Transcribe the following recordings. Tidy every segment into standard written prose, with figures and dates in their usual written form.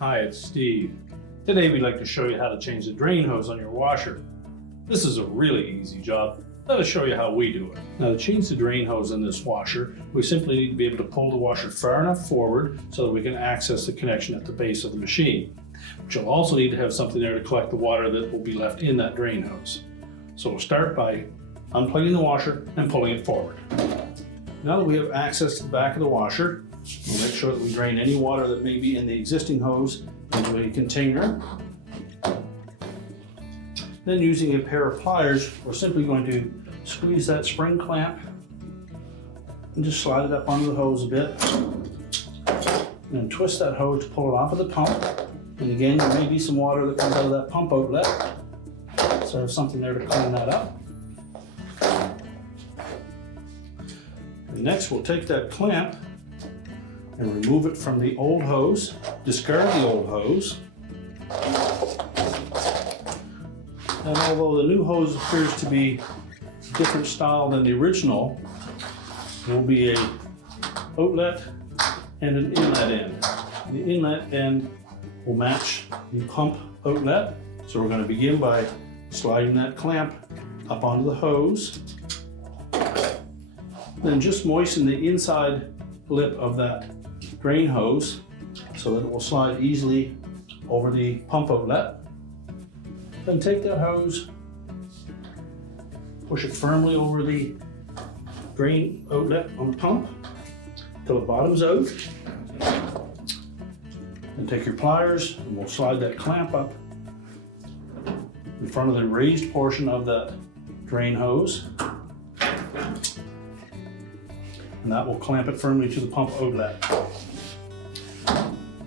Hi, it's Steve. Today we'd like to show you how to change the drain hose on your washer. This is a really easy job. Let us show you how we do it. Now, to change the drain hose in this washer, we simply need to be able to pull the washer far enough forward so that we can access the connection at the base of the machine. But you'll also need to have something there to collect the water that will be left in that drain hose. So we'll start by unplugging the washer and pulling it forward. Now that we have access to the back of the washer, we'll make sure that we drain any water that may be in the existing hose into a container. Then, using a pair of pliers, we're simply going to squeeze that spring clamp and just slide it up onto the hose a bit. And then twist that hose to pull it off of the pump. And again, there may be some water that comes out of that pump outlet, so I have something there to clean that up. And next, we'll take that clamp and remove it from the old hose, discard the old hose. And although the new hose appears to be a different style than the original, there will be an outlet and an inlet end. The inlet end will match the pump outlet. So we're going to begin by sliding that clamp up onto the hose. Then just moisten the inside lip of that drain hose so that it will slide easily over the pump outlet. Then take that hose, push it firmly over the drain outlet on the pump till it bottoms out. Then take your pliers and we'll slide that clamp up in front of the raised portion of that drain hose. And that will clamp it firmly to the pump outlet.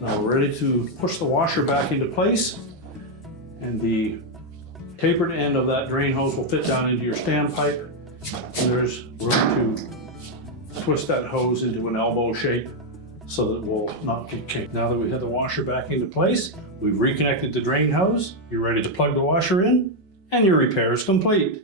Now we're ready to push the washer back into place, and the tapered end of that drain hose will fit down into your standpipe, and there's room to twist that hose into an elbow shape so that it will not get kinked. Now that we have the washer back into place, we've reconnected the drain hose, you're ready to plug the washer in, and your repair is complete.